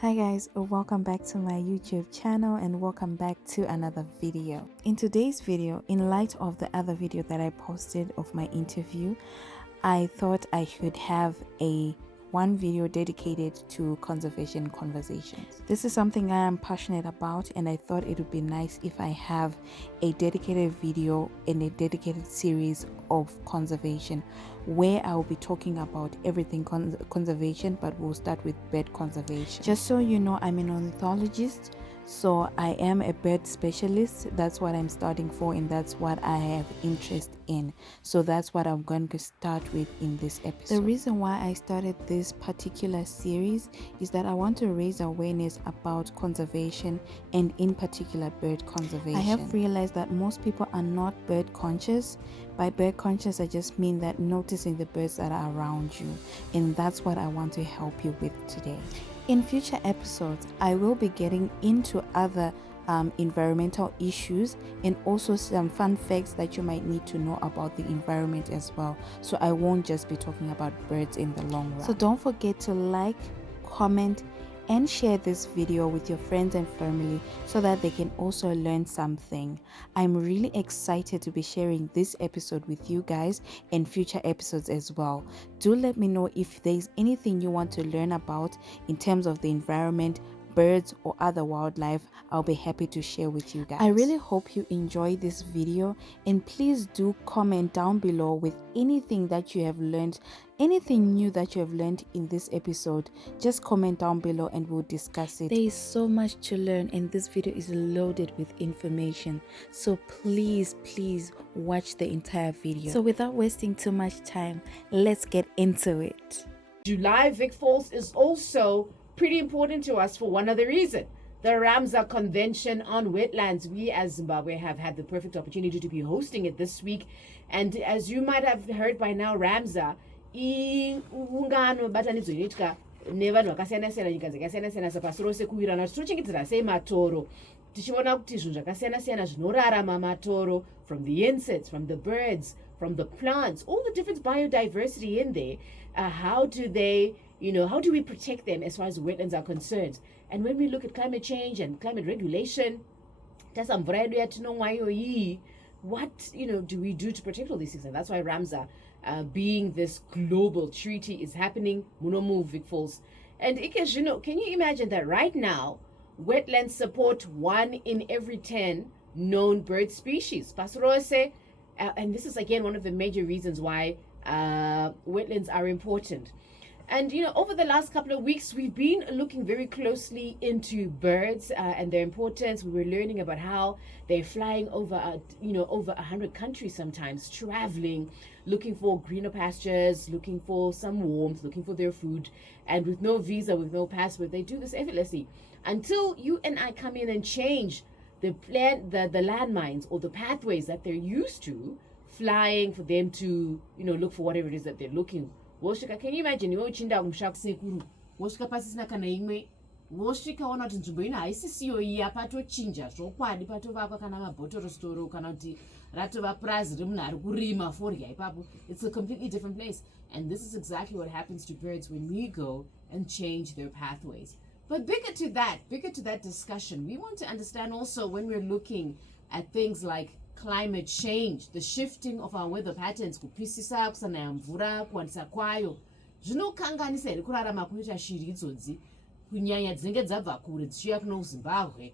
Hi guys, welcome back to my YouTube channel and welcome back to another video. In today's video, in light of the other video that I posted of my interview, I thought I should have one video dedicated to conservation conversations. This is something I am passionate about, and I thought it would be nice if I have a dedicated video and a dedicated series of conservation where I will be talking about everything conservation, but we'll start with bird conservation. Just so you know, I'm an ornithologist, so I am a bird specialist. That's what I'm starting for, and that's what I have interest in. So that's what I'm going to start with in this episode. The reason why I started this particular series is that I want to raise awareness about conservation, and in particular bird conservation. I have realized that most people are not bird conscious. By bird conscious, I just mean that noticing the birds that are around you, and that's what I want to help you with today. In future episodes, I will be getting into other environmental issues and also some fun facts that you might need to know about the environment as well. So I won't just be talking about birds in the long run. So don't forget to like, comment, and share this video with your friends and family so that they can also learn something. I'm really excited to be sharing this episode with you guys and future episodes as well. Do let me know if there's anything you want to learn about in terms of the environment, birds, or other wildlife. I'll be happy to share with you guys. I really hope you enjoy this video, and please do comment down below with anything that you have learned, anything new that you have learned in this episode. Just comment down below and we'll discuss it. There is so much to learn, and this video is loaded with information, so please watch the entire video. So without wasting too much time, let's get into it. July Vic Falls is also pretty important to us for one other reason. The Ramsar Convention on Wetlands. We as Zimbabwe have had the perfect opportunity to be hosting it this week. And as you might have heard by now, Ramsar ungano batanidzo inoitika nevanhu vakasiyana-siyana nyika dzakasiyana-siyana sapasi rose kuwirirana kuti tochengetedzera sei matoro, tichiona kuti zvinhu zvakasiyana-siyana zvinorarama matoro, from the insects, from the birds, from the plants, all the different biodiversity in there. How do they, how do we protect them as far as wetlands are concerned? And when we look at climate change and climate regulation, what do we do to protect all these things? And that's why Ramsar, being this global treaty, is happening. Munomu Vic Falls. And Ikesh, can you imagine that right now wetlands support 1 in every 10 known bird species? Pasrose, and this is again one of the major reasons why wetlands are important. And over the last couple of weeks, we've been looking very closely into birds and their importance. We were learning about how they're flying over over 100 countries sometimes, traveling, looking for greener pastures, looking for some warmth, looking for their food, and with no visa, with no passport, they do this effortlessly until you and I come in and change the landmines or the pathways that they're used to flying for them to look for whatever it is that they're looking. Can you imagine iwe uchinda kumusha sekuru wosvika pasisina kana imwe, wosvika ona kuti nzvimbo ino haisisiyo iya, patochinja zvokwadi, patovakwa kana mabhotoro storo kana kuti ratova purazi remunhu ari kurima forya ipapo. It's a completely different place, and this is exactly what happens to birds when we go and change their pathways. But bigger to that discussion, we want to understand also when we're looking at things like climate change, the shifting of our weather patterns, kupisisa, kusanaya mvura, kuwandisa kwayo, zvinokanganisa here kurarama kunoita shiri idzodzi kunyanya dzinenge dzabva kure dzichiuya kuno kuZimbabwe.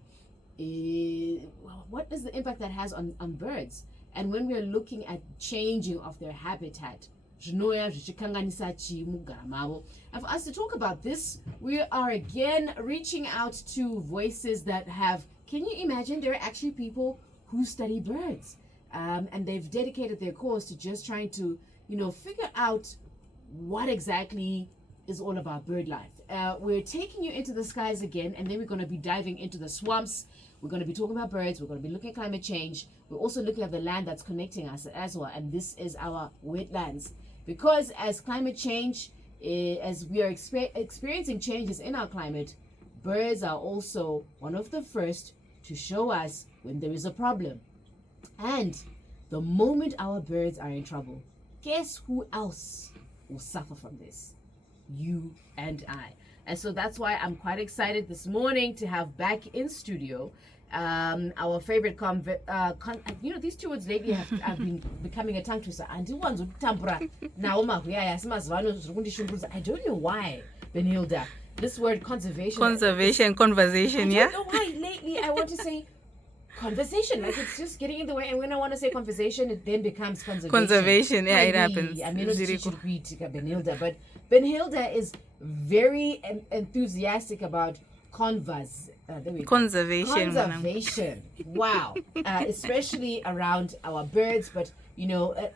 What is the impact that has on birds? And when we're looking at changing of their habitat, zvinoya zvichikanganisa chi mugara mavo. And for us to talk about this, we are again reaching out to voices that have, can you imagine, there are actually people who study birds, and they've dedicated their course to just trying to figure out what exactly is all about bird life. We're taking you into the skies again, and then we're going to be diving into the swamps. We're going to be talking about birds. We're going to be looking at climate change. We're also looking at the land that's connecting us as well, and this is our wetlands. Because as climate change, as we are experiencing changes in our climate, birds are also one of the first to show us when there is a problem. And the moment our birds are in trouble, guess who else will suffer from this? You and I. And so that's why I'm quite excited this morning to have back in studio our favorite these two words lately have been becoming a tongue twister. And I don't know why, Benilda. This word conversation, I yeah. don't know why lately I want to say conversation, like it's just getting in the way. And when I want to say conversation, it then becomes Conservation, yeah, it happens. I mean, not Benhilda, but Benhilda is very enthusiastic about conservation. Conservation. Wow. Especially around our birds, but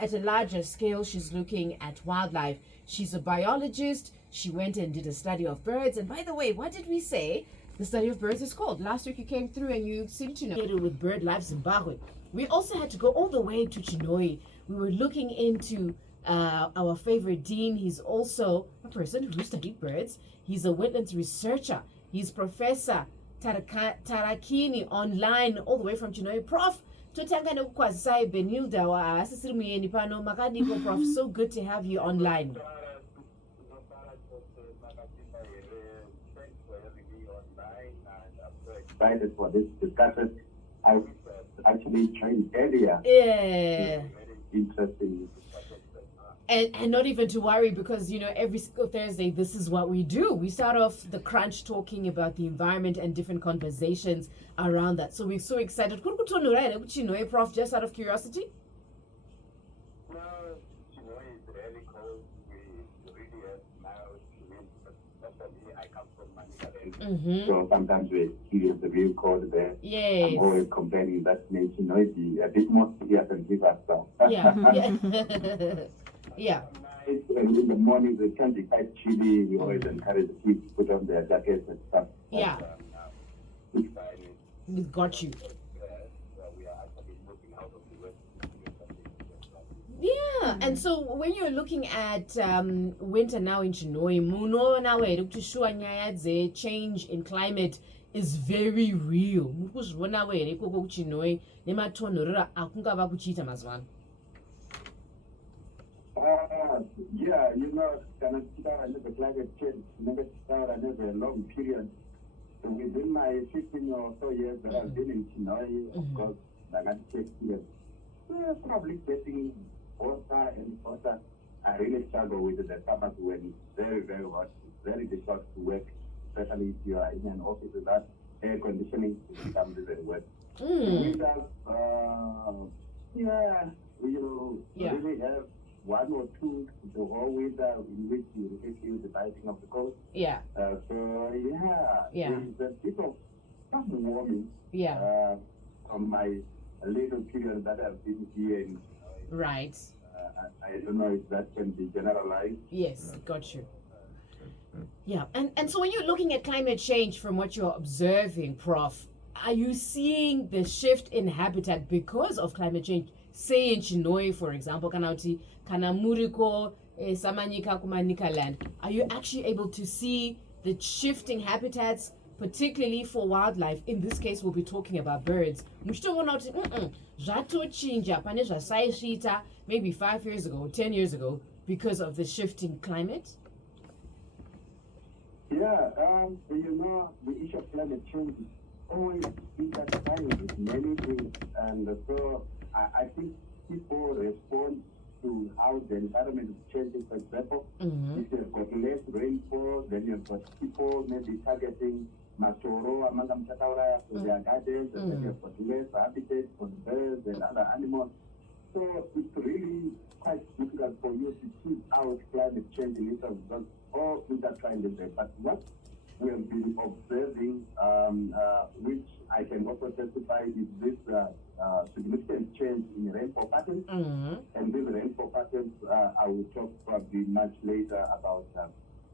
at a larger scale, she's looking at wildlife. She's a biologist. She went and did a study of birds. And by the way, what did we say the study of birds is called? Last week you came through and you seemed to know with Bird Life Zimbabwe. We also had to go all the way to Chinoi. We were looking into our favorite dean. He's also a person who studied birds. He's a wetlands researcher. He's Professor Tarakini online all the way from Chinoi. Prof, totanga nokukwazisai Benilda wa asisiri muyeni pano makadiko. Prof, so good to have you online. Excited for this discussion. I was actually trained earlier. Yeah. Interesting. And not even to worry, because every single Thursday this is what we do. We start off the crunch talking about the environment and different conversations around that. So we're so excited. Prof, just out of curiosity. No, it's really cold. We really have now especially I come from Manila. So sometimes we experience the real cold there. Yes. I'm always complaining that makes noisy a bit more severe than give us. So. Yeah. Yeah. And in the morning it can be quite chilly. We always encourage the kids to put on their jackets and stuff. Yeah. We got you. Yeah, and so when you're looking at winter now in Chinoi, muno nawe to show the change in climate is very real. Mukuzvona were koko kuChinoi nematonhorera akungava kuchiita mazuva ano. Yeah, kind of the climate change, never a long period. So within my 15 or so years that I've been in Chinoi, of course, like I said, probably getting hotter and hotter. I really struggle with the summers when it's very, very hot. It's very difficult to work, especially if you are in an office without air conditioning. It becomes very wet. Winters, really have one or two the whole winter in which you really feel the biting of the cold. Yeah. There's a bit of some warming. Yeah. From my little period that I've been here in. Right. I don't know if that can be generalized. Yes, got you. Yeah, and so when you're looking at climate change from what you're observing, Prof, are you seeing the shift in habitat because of climate change? Say in Chinoi, for example, Kanauti, Kanamuriko, Samanyika, Kumanika land. Are you actually able to see the shifting habitats, particularly for wildlife? In this case, we'll be talking about birds. Maybe 5 years ago, 10 years ago, because of the shifting climate? Yeah, the issue of climate change is always intertwined with many things. And so I think people respond to how the environment is changing. For example, if you've got less rainfall, then you've got people maybe targeting Matoro, Amanga Mchataura for their gardens, and then you've got less habitat for the birds and other animals. So it's really quite difficult for you to choose out climate change in itself, because all intertwined in there. But what we have been observing, which I can also testify, is this significant change in rainfall patterns. And these rainfall patterns, I will talk probably much later about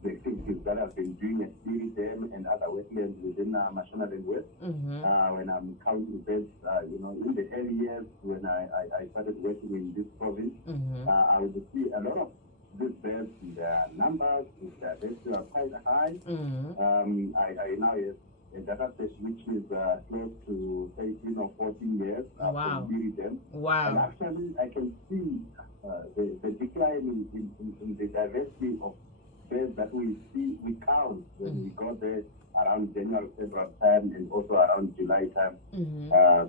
the activities that I've been doing at Spirit Dam and other wetlands within Mashonaland West. When I'm counting beds, in the early years when I started working in this province, I would see a lot of these birds, their numbers, their density are quite high. I now have a data set which is close to 13 or 14 years from Spirit Dam. And actually, I can see the decline in the diversity of birds that we see, we count when we go there around January, February time, and also around July time. Yeah,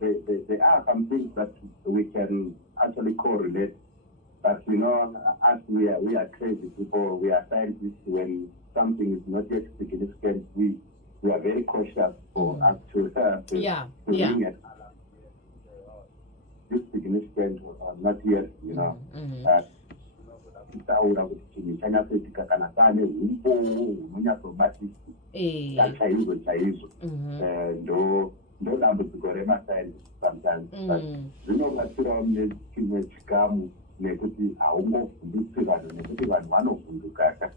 there are some things that we can actually correlate. But as we are crazy people, we are scientists. When something is not yet significant, we are very cautious for us to bring it. This significant or not yet, kutaura kuti chinhu chanyatsoitika kana paane humbo hunonyatsobatisa chaizvo ndo dambudziko remasainzi sometimes, but zvinobatsirawo nechimwe chikamu nekuti haungovhundutsi vanhu nekuti vanhu vanovhundukaka.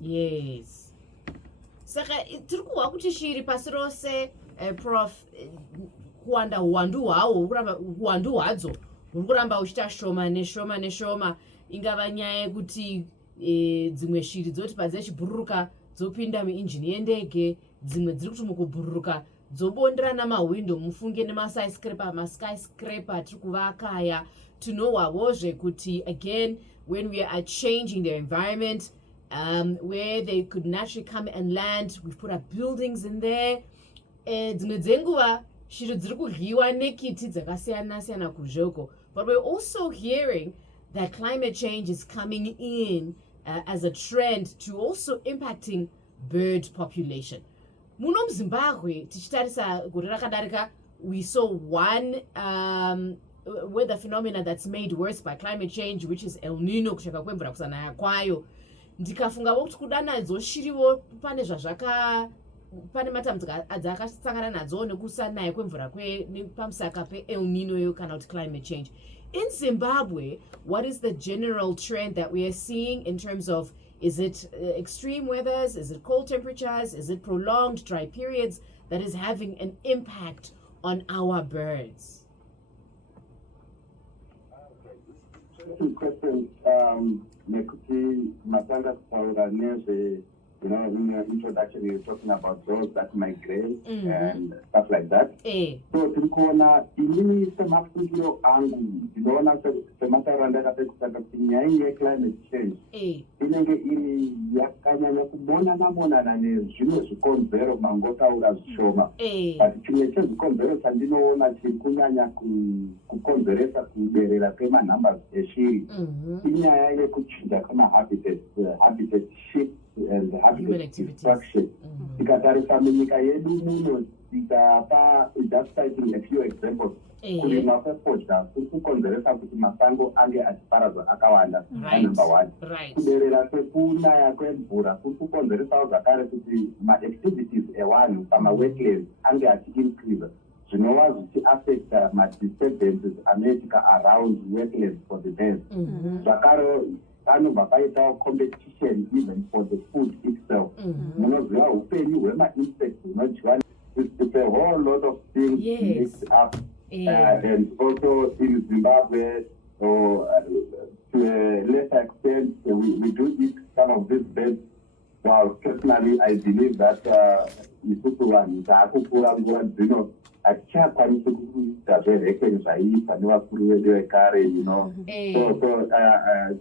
Yes, saka tiri kuhwa kuti shiri pasi rose prof kuwanda uwandu hwawo uwandu hwadzo huri kuramba huchiita shoma neshoma. Ingava nyaya yekuti dzimwe shiri dzoti padzechibhururuka dzopinda muinjini yendege, dzimwe dziri kuti mukubhururuka dzobonderana mawindo, mufunge nemaskyscraper tiri kuvakaya. Tinohwavozve kuti again when we are changing their environment, where they could naturally come and land, we've put up buildings in there. Dzimwe dzenguva shiri dziri kudyiwa nekiti dzakasiyana kuzvoko. But we're also hearing that climate change is coming in as a trend to also impacting bird population. Muno muZimbabwe tichitarisa gore rakadarika, we saw one weather phenomena that's made worse by climate change, which is El Nino, kusheka kwemvura kusanaya kwayo. Ndikafungawo kuti kudanadzo shiriwo pane matambudziko adzakasangana nadzo nekusanaya kwemvura pamusaka pe-El Nino kana kuti climate change. In Zimbabwe, what is the general trend that we are seeing in terms of, is it extreme weathers, is it cold temperatures, is it prolonged dry periods that is having an impact on our birds? Two questions. Nekuti matanga kutaura nezve, in the introduction you were talking about those that migrate and stuff like that. So tirikuona inini semafungiro angu ndinoona semataura ndakapekutanga kuti nyaya yeclimate change inenge iri yakanyanya kumonana nezvimwe zvikonzero mangotaura zvishoma. But chimwe chezvikonzero chandinoona chiri kunyanya kukonzeresa kuderera kwemanhambers eshiri inyaya yekuchinja kwemahabitat shift and habitat destruction. Tikatarisa munyika yedu muno, tikapa just citing a few examples, kurima kwefodya kuri kukonzeresa kuti masango ange achiparadzwa akawanda. Number one. Kuderera kwekunaya kwemvura kuri kukonzeresawo zvakare kuti maactivities evanhu pamawetlands ange achiincrease, zvinova zvichiaffecta madisturbances anoitika around wetlands for the birds. Zvakare panobva paitawo competition even for the food itself. Munoziva upenyu hwema-insects hunodyiwa. It's a whole lot of things mixed up. And also in Zimbabwe, to a lesser extent, we do eat some of these birds. Well, personally, I believe that isukuvanhu taakukura nguva dzino hatichakwanisi kuita zverekeni zvaiita nevakuru vedu vekare, So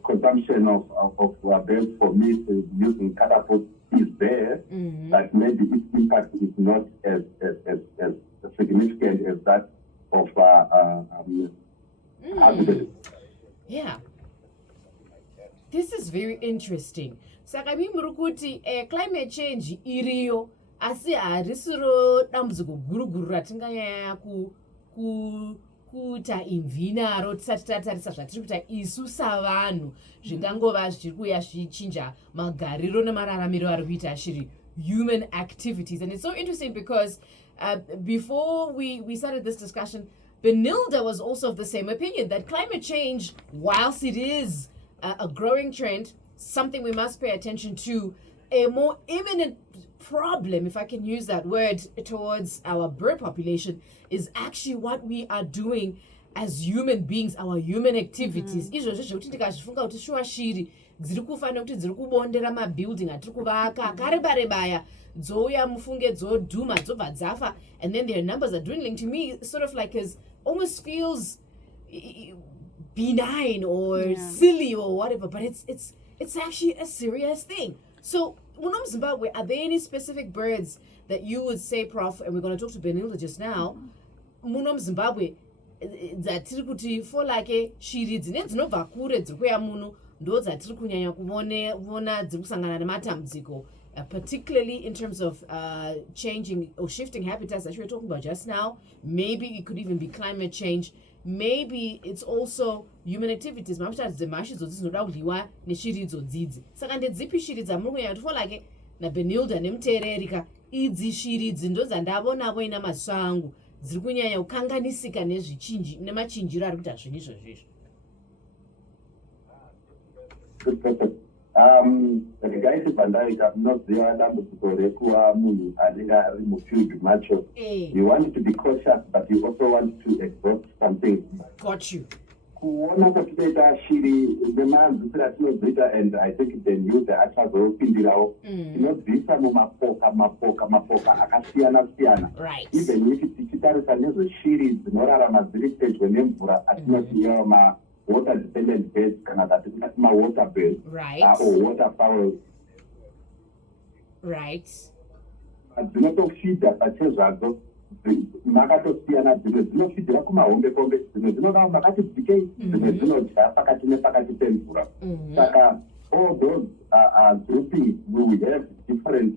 consumption of birds for meat using catapult is there, but maybe its impact is not as significant as that of habitat. Yeah. This is very interesting. Saka mimi muri kuti climate change iriyo, asi harisiro dambudziko guruguru ratinganyanya kuita imvi naro tisati tatarisa zvatiri kuita isu savanhu zvingangova zvichiri kuuya zvichinja magariro nemararamiro ari kuita shiri, human activities. And it's so interesting because before we started this discussion, Benilda was also of the same opinion that climate change, whilst it is a growing trend, something we must pay attention to, a more imminent problem, if I can use that word, towards our bird population is actually what we are doing as human beings, our human activities. Izvozvo zvekuti tikazvifunga kuti shuwa shiri dziri kufa nekuti dziri kubondera mabuilding atiri kuvaka akarebarebaya dzouya mufunge dzodhuma dzobva dzafa, and then their numbers are dwindling. To me, sort of like almost feels benign or silly or whatever, but it's actually a serious thing. So, Munom Zimbabwe, are there any specific birds that you would say, Prof, and we're going to talk to Benilda just now, Munom Zimbabwe, dzatiri kuti folake shiri dzine dzinobva kure dziri kuya muno ndo dzatiri kunyanya kuona dziri kusangana nematambudziko, particularly in terms of changing or shifting habitats that you were talking about just now. Maybe it could even be climate change. Maybe it's also human activities. Mafuta dzemashi idzo dzinoda kudliwa neshiri idzo dzidzi. Saka ndedzipi shiri dzamuri kunyanya kuti folake naBenilda nemuteererika idzi shiri idzi ndo dzandavonavo ina maziso angu dziri kunyanya kukanganisika nemachinjiro ari kuita zvinhu izvozvizvo. Rikaiti pandaika munoziva dambudziko rekuva munhu anenge ari mufield macho. You want to be cautious, but you also want to exhaust something. Got you. Kuona kwatinoita shiri nemanzwisiro atinozoita, and I think the news achazopindirawo, tinobvisa mumapoka akasiyana siyana. Even if tichitarisa nezveshiri dzinorarama dziri pedyo nemvura atinoziva water dependent birds kana that water birds or water fowl. Dzinotofidha pachezvadzo makatosiyana, dzimwe dzinofidhira kumahombekombe, dzimwe dzinoda makati dzikei, dzimwe dzinodya pakati nepakati pemvura. Saka all those groupings will have different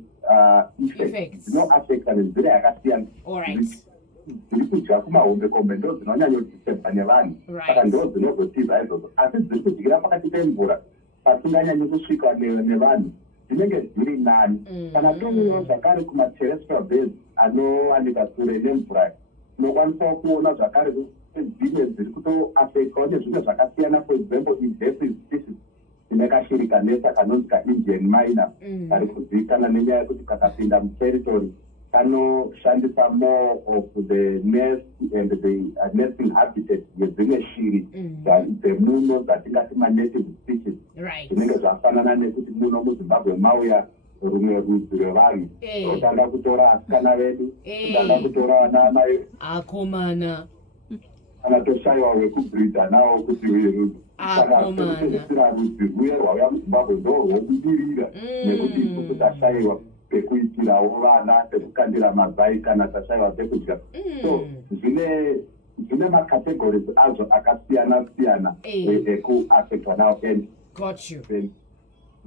effects. Dzinoaffecta nenzira yakasiyana. Dziri kudya kumahombekombe ndo dzinonyanyodisebha nevanhu, saka ndo dzinozotiza izvozvo. Asi dziri kudyira pakati pemvura pasinganyanyi kusvika nevanhu dzinenge dziri nani. Kana tomuwo zvakare kumaterrestrial birds anowanika kure nemvura, tinokwanisa kuona zvakare dzimwe dziri kutoaffectwa nezvimwe zvakasiyana. For example, invasive species ine kashiri kanesa kanonzi kaIndian myna kari kuzivikanwa nenyaya yekuti kakapinda muterritory kanoshandisa more of the nest and the nesting habitat yedzimwe shiri dzemuno dzatingati native species, zvinenge zvafanana nekuti muno muZimbabwe mauya rumwe rudzi rwevanhu rotanga kutora asikana vedu, kutanga kutora vanamai akomana, kana toshayiwa wekubhridha nawo kuti rudzi. Saka toisira rudzi rwuya rwauya muZimbabwe ndo rwobudirira nekuti isusu tashayiwa pekuitirawo vana, pekukandira mazai kana tashayiwa pekudya. So zvine macategories azvo akasiyana siyana ekuaffectwa nawo. And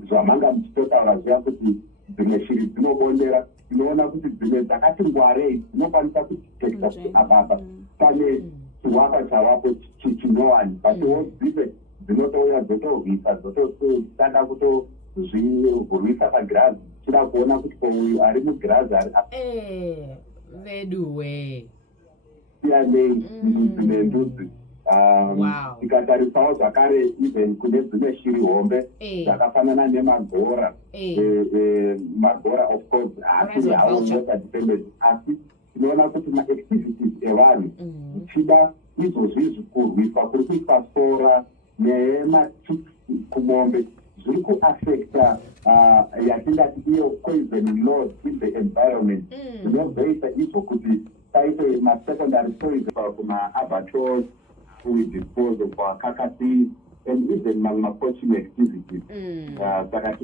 zvamanga muchitotaura zviya kuti dzimwe shiri dzinobondera, tinoona kuti dzimwe dzakati ngwarei dzinokwanisa kuchitekisa kuti apapa pane chiwakwa chavapo chinowani, butiwo dzimwe dzinotouya dzotorwisa dzototanga kutozvirwisa pagirazi, tichida kuona kuti uyu ari mugirazi ari veduwe siyanei dzimwe ndudzi. Tikatarisawo zvakare even kune dzimwe shiri hombe dzakafanana nemagora. Magora of course haasiri hawo water dependent, asi tinoona kuti maactivities evanhu tichida izvozvizvi kurwiswa kuri kuiswa sora nemachicks kumombe zviri kuaffecta yatingati iyo poison load in the environment. Zvinobveisa izvo kuti paite masecondary poison kumaabattoirs, we dispose of our carcasses and even poaching activities. Saka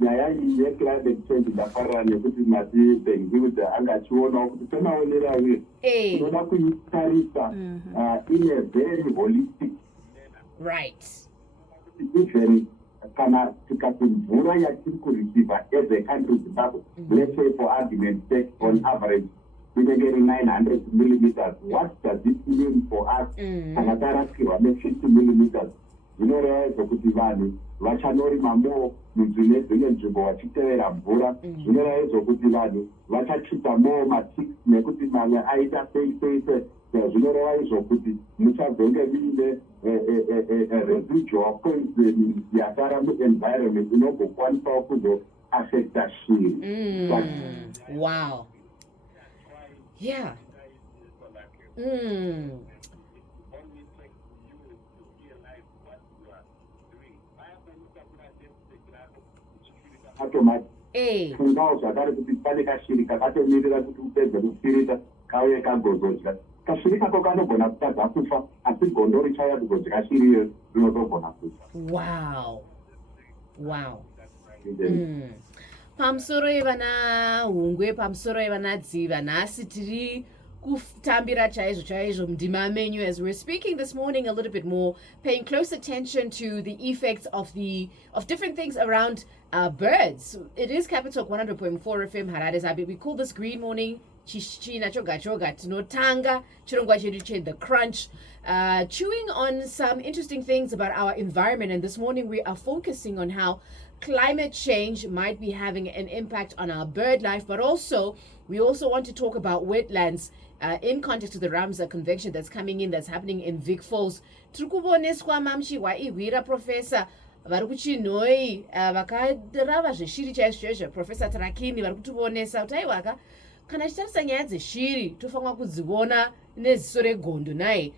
nyaya yeclimate change ndafarira nekuti matiBenilda anga achionawo kuti tomaonera uye tinoda kuitarisa in a very holistic even kana tikati mvura yatiri kureceiva as a country Zimbabwe, let's say for argument's sake on average inenge iri 900 millimeters. What does it mean for us kana tarasikirwa ne50 millimeters? Zvinoreva izvo kuti vanhu vachanorima more mudzine dzimwe nzvimbo vachitevera mvura. Zvinoreva izvo kuti vanhu vachachita more maticks nekuti mamwe aita sei. Zvinoreva izvo kuti muchazonge muine residual poison yasara muenvironment inogokwanisawo kuzoaffecta shiri. Wow. Yeah. Fungawo zvakare kuti pane kashiri kakatomirira kuti upedze kufirita kauye kagozodya. kashiri kako kanogona kutadza kufa asi gondo richauya kugodya shiri rinotogona kufa. Wow. Pamusoro ivana hungwe, pamusoro ivana dziva, nhasi tiri kutambira chaizvo mundima menyu as we're speaking this morning a little bit more, paying close attention to the effects of different things around birds. It is Capital 100.4 FM Harare Zabi. We call this Green Morning China Choga Choga Tinotanga Chirongwa Chedu the Crunch, chewing on some interesting things about our environment. And this morning we are focusing on how climate change might be having an impact on our bird life, but we also want to talk about wetlands in context of the Ramsar Convention that's coming in, that's happening in Vic Falls. Trikuboneswa mamshi wa iwira professor varikuchinoi vakarava zveshiri chaizvo Professor Tarakini varikutibonesa kuti aiwaka kana tichitarisa nyaya dzeshiri tofanira kudziona neziso regondo nai.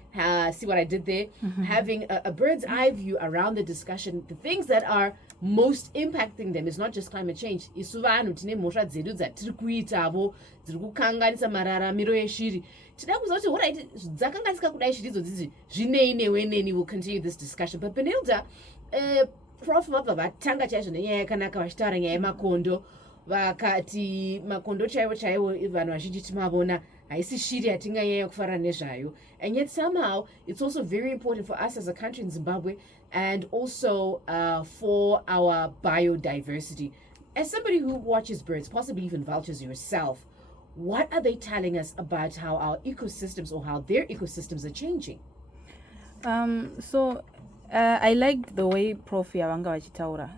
See what I did there? Having a bird's eye view around the discussion. The things that are most impacting them is not just climate change. Isu vanhu tine mhosva dzedu dzatiri kuitavo dziri kukanganisa mararamiro eshiri. Tida kuziva kuti alright, dzakanganisika kudai shiri idzodzidzi zvinei neweneni. We'll continue this discussion. But Benilda, Prof vabva vatanga chaizvo nenyaya yakanaka vachitaura nyaya yemakondo. Vakati makondo chaiwo vanhu vazhinji timavona haisi shiri yatinganyanya kufarana nezvayo. And yet somehow it's also very important for us as a country in Zimbabwe, and also for our biodiversity. As somebody who watches birds, possibly even vultures yourself, what are they telling us about how our ecosystems or how their ecosystems are changing? I liked the way Prof yavanga vachitaura.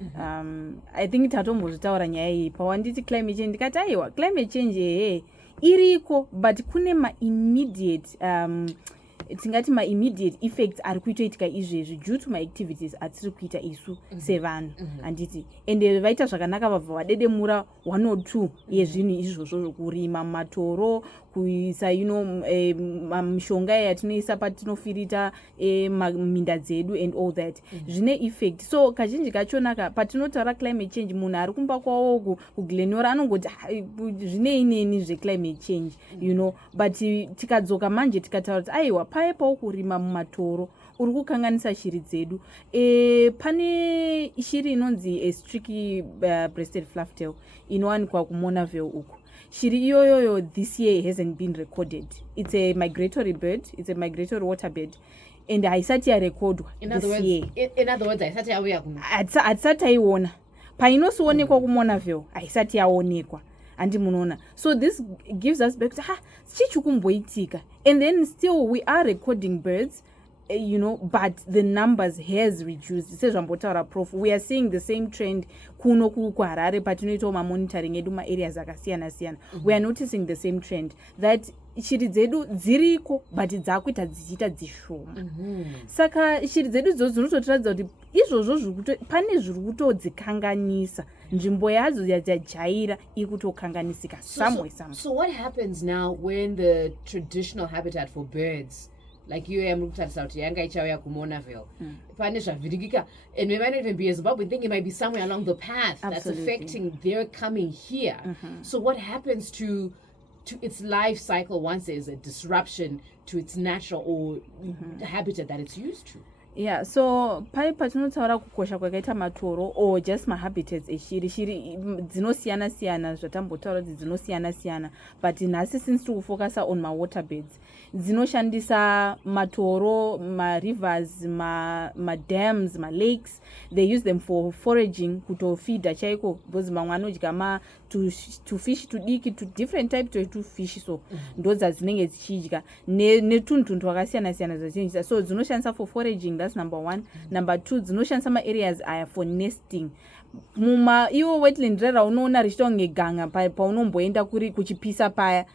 I think tatombozvitaura nyaya iyi pawanditi climate change ndikati aiwa climate change iriko, but kune ma-immediate tingati ma-immediate effects ari kuitoitika izvezvi due to my-activities atiri kuita isu sevanhu handiti. Ende vaita zvakanaka vabva vadedemura 1 or 2 yezvinhu izvozvo zvokurima matoro, kuisa mishonga yatinoisa patinofirita minda dzedu and all that. Zvine effect. So kazhinji kachonaka patinotaura climate change munhu ari kumba kwawo kuglenora anongoti zvinei neni zveclimate change, but tikadzoka manje tikataura kuti aiwa paya paukurima mumatoro uri kukanganisa shiri dzedu. Pane shiri inonzi streaky breasted flufftail inowanikwa kuMonaville uku. Shiri iyoyoyo this year hasn't been recorded. It's a migratory bird, it's a migratory water bird, and haisati yarekodwa this year. In other words, haisati yauya kuno. Hatisati aiona painosionekwa kuMonaville, haisati yaonekwa. Andi munoona. So this gives us back to chichikumboitika, and then still we are recording birds, but the numbers has reduced. Sezvambotaura Prof, we are seeing the same trend kuno kuHarare patinoita monitoring edu areas akasiyana siyana. We are noticing the same trend that shiri dzedu dziriko but dzakuita dzichiita dzishoma. Saka shiri dzedu dzinototiradza kuti izvozvo pane zviri kutodzikanganisa, nzvimbo yadzo yadzajaira iri kutokanganisika somewhere. So what happens now when the traditional habitat for birds, like you am kutarisa kuti yanga ichauya kuMonaville, pane zvavhirikika, and we might not even be in Zimbabwe, think it might be somewhere along the path that's affecting their coming here. So what happens to its life cycle once there's a disruption to its natural or habitat that it's used to? Yeah, so patinotaura kukosha kwakaita matoro or just mahabitats eshiri dzinosiyana siyana zvatambotaura kuti dzinosiyana siyana, but nhasi since tikufocusa on mawater beds dzinoshandisa matoro, marivers, madams, lakes. They use them for foraging, kutofeeda chaiko, because mamwe anodya to fish tudiki, to different types to fish. So ndo dzinenge dzichidya netunhu twakasiyana siyana zvachinjisa. So dzinoshandisa for foraging, that's number 1. Number 2, dzinoshandisa ma-areas aya for nesting. Iwo wetland rera unoona richitonge ganga paunomboenda kuchipisa paya,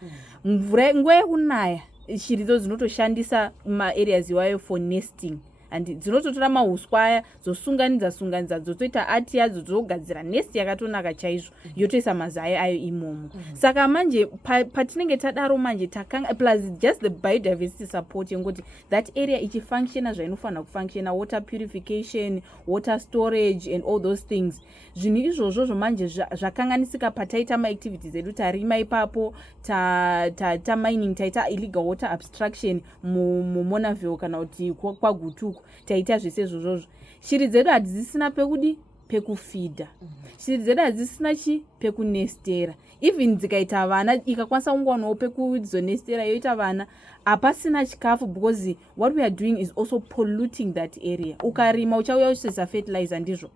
nguva yekunaya shiri dzo dzinotoshandisa ma-areas iwayo for nesting, and dzinototora mahuswa aya zosunganidza dzotoita ati yadzo dzogadzira nest yakatonaka chaizvo yotoisa mazai ayo imomo. Saka manje patinenge tadaro manje takanga plus just the biodiversity support yengoti that area ichifunctiona zvainofanira kufunctiona, water purification, water storage and all those things. Zvinhu izvozvo manje zvakanganisika pataita maactivities edu, tarima ipapo, ta mining, taita illegal water abstraction mumonaville kana kuti kwagutuku, taita zvese izvozvo. Shiri dzedu hadzisina pekufidha. Shiri dzedu hadzisina pekunestera. Even dzikaita vana ikakwanisa kungwanawo pekuzonestera yoita vana hapasina chikafu, because what we are doing is also polluting that area. Ukarima uchauya uchisesa fertilizer ndizvo.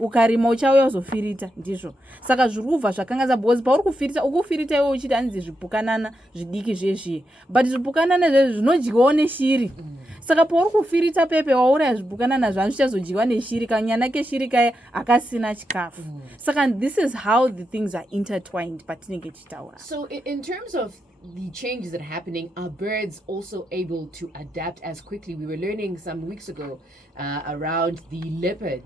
Ukarima uchauya uzofirita ndizvo. Saka zviri kubva zvakangaza, because pauri kufirita iwe uchiti hanzi zvipukanana zvidiki zvezviye, but zvipukanana zvezvi zvinodyiwawo neshiri. Saka pauri kufirita pepe wauraya zvipukanana zvanhu zvichazodyiwa neshiri, kanyana keshiri kaya akasina chikafu. Saka this is how the things are intertwined patinenge tichitaura. So in terms of the changes that are happening, are birds also able to adapt as quickly? We were learning some weeks ago around the leopard.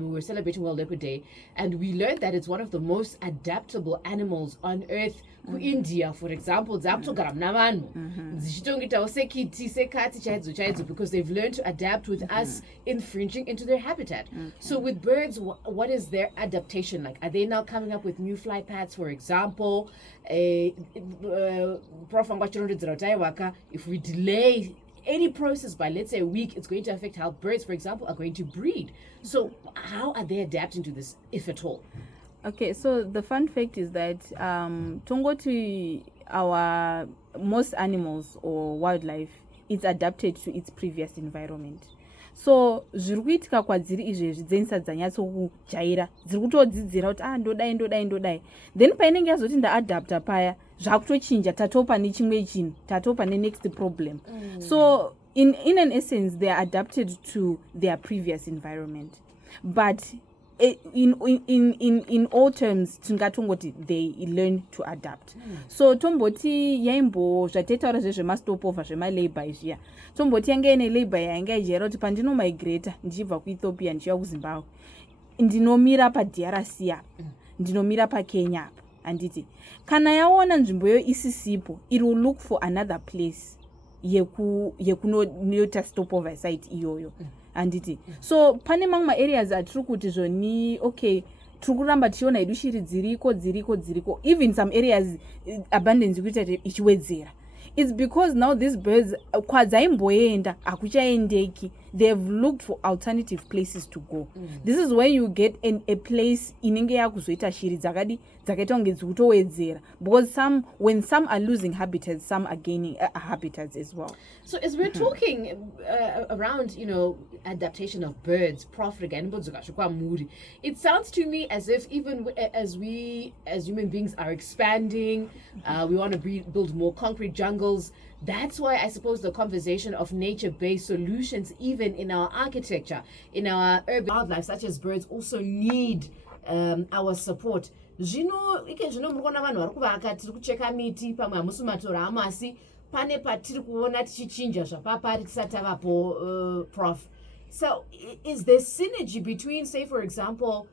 We were celebrating World Leopard Day, and we learned that it's one of the most adaptable animals on earth. India, for example, because they've learned to adapt with us infringing into their habitat. So with birds, what is their adaptation like? Are they now coming up with new flight paths, for example? If we delay any process by, let's say, a week, it's going to affect how birds, for example, are going to breed. So how are they adapting to this, if at all? Okay, so the fun fact is that Tongoti, our most animals or wildlife, it's adapted to its previous environment. So zviri kuitika kwadziri izvezvi dzenisa dzanyatsokujaira, dziri kutodzidzira kuti ndodai, then painenge yazoti ndaadapta paya zvakutochinja, tatopa nechimwe chinhu, tatopa nenext problem. So in an essence they are adapted to their previous environment, but in all terms tingatongoti they learn to adapt. So tomboti yaimbo zvataitaura zvezvemastopover zvemalabor izviya, tomboti yange ine labor yainge ijera kuti pandinomigrata ndichibva kuethiopia ndichiuya kuzimbabwe, ndinomira paDRC apa, ndinomira pakenya apa, handiti kana yaona nzvimboyo isisipo, it will look for another place yekunoita stopover site iyoyo. Handiti so pane mamwe maareas atiri kuti zvoni okay tiri kuramba tichiona hedu shiri dziriko, even some areas abundance kuita ichiwedzera. It's because now these birds kwadzaimboenda akuchaendeki, they've looked for alternative places to go. This is where you get a place inenge yakuzoita shiri dzakaita kunge dzikutowedzera, because when some are losing habitats, some are gaining habitats as well. So as we're talking around, adaptation of birds, it sounds to me as if even as we as human beings are expanding, we want to build more concrete jungles. That's why I suppose the conversation of nature-based solutions, even in our architecture, in our urban wildlife, such as birds, also need our support. Pane patiri kuona tichichinja zvapapari tisati tavapo, Prof. So is there synergy between, say, for example,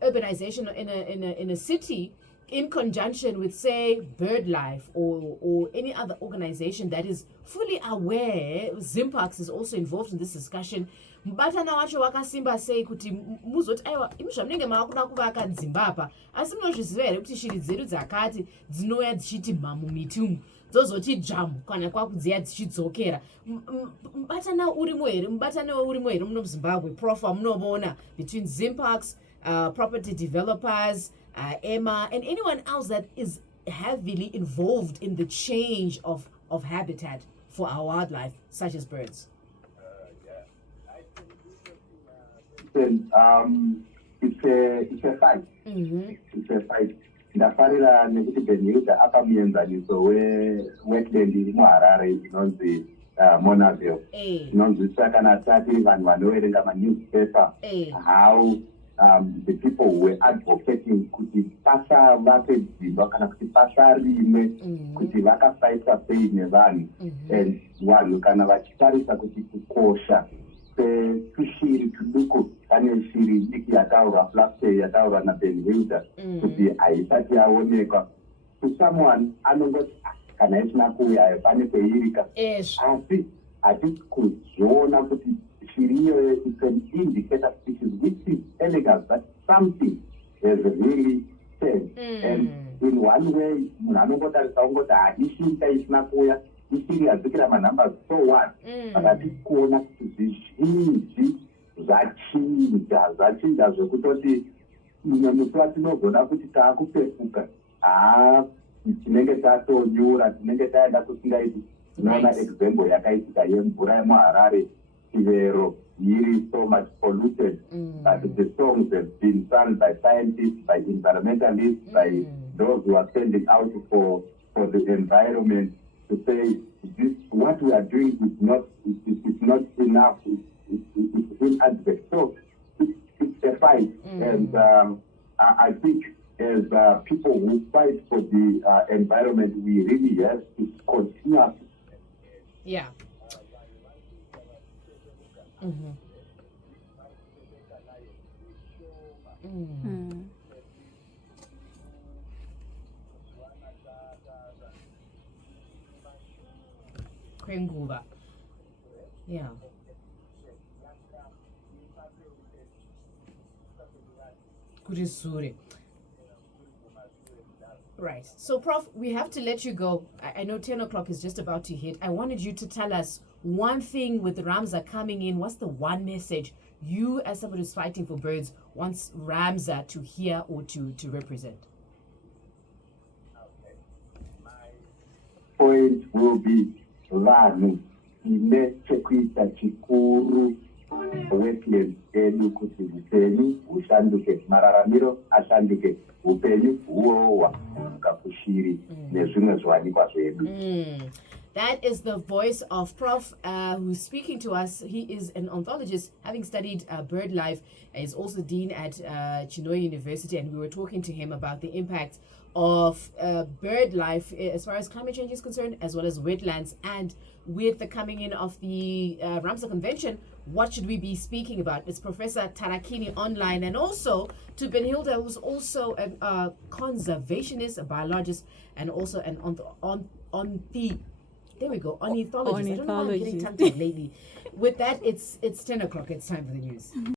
urbanization in a city in conjunction with, say, BirdLife or any other organization that is fully aware? Zimpax is also involved in this discussion. Mubatana wacho wakasimba sei kuti muzoti aiwa imi zvamunenge makuda kuvaka dzimba apa, asi munozviziva here kuti shiri dzedu dzakati dzinouya dzichiti mhamu miti umu dzozoti dzvamu kana kwakudziya dzichidzokera. Mubatana urimo here muno muZimbabwe, Prof, munoona between Zimpax, property developers, Emma, and anyone else that is heavily involved in the change of habitat for our wildlife, such as birds? It's a fight. It's a fight. Ndafarira nekuti Benyuta apa muenzaniso wetland iri muHarare inonzi Monaville. Inonzwisisa kana tati vanhu vanoverenga manewspaper how the people were advocating kuti pasavakwe dzimba kana kuti pasarime kuti vakafaita sei nevanhu and vanhu kana vachitarisa kuti kukosha kweshiri tuduku pane shiri diki yataurwa flapsay yataurwa naben hilder kuti haisati yaonekwa to someone anongoti kana isina kuuya pane kweirika asi hatisi kuzoona kuti shiri iyoyo is an indicator species which is elegant that something has really changed and in one way munhu anongotarisa ungoti ishiri isina kuuya ishiri yadzikira manhambers so what but hatisi kuona kuti zvizhinji zvachinja zvekutoti imwe musi watinogona kuti taakupepuka tinenge tatonyura tinenge taenda kusingaiti tinoona example yakaitika yemvura yemuharare chivero iri so much polluted but the songs have been sung by scientists, by environmentalists, by those who are standing out for the environment to say this what we are doing is not enough, it's inadequate. So it's a fight and I think as people who fight for the environment, we really have to continue. Yeah. Kwenguba. Yeah. Kurisure. Right. So, Prof, we have to let you go. I know 10 o'clock is just about to hit. I wanted you to tell us one thing with Ramza coming in. What's the one message you, as somebody who's fighting for birds, wants Ramza to hear or to represent? My point will be vanhu ine chekuita chikuru wetland edu kuti upenyu hushanduke, mararamiro ashanduke, upenyu huowa kushiri nezvimwe zviwanikwa zvedu. That is the voice of Prof, who's speaking to us. He is an ornithologist, having studied bird life. He's also dean at Chinhoyi University, and we were talking to him about the impact of bird life as far as climate change is concerned, as well as wetlands. And with the coming in of the Ramsar Convention, what should we be speaking about? It's Professor Tarakini online, and also to Ben Hilda, who's also a conservationist, a biologist, and also an ornithologist. I don't know why I'm getting tongue-tied lately. With that, it's 10 o'clock. It's time for the news.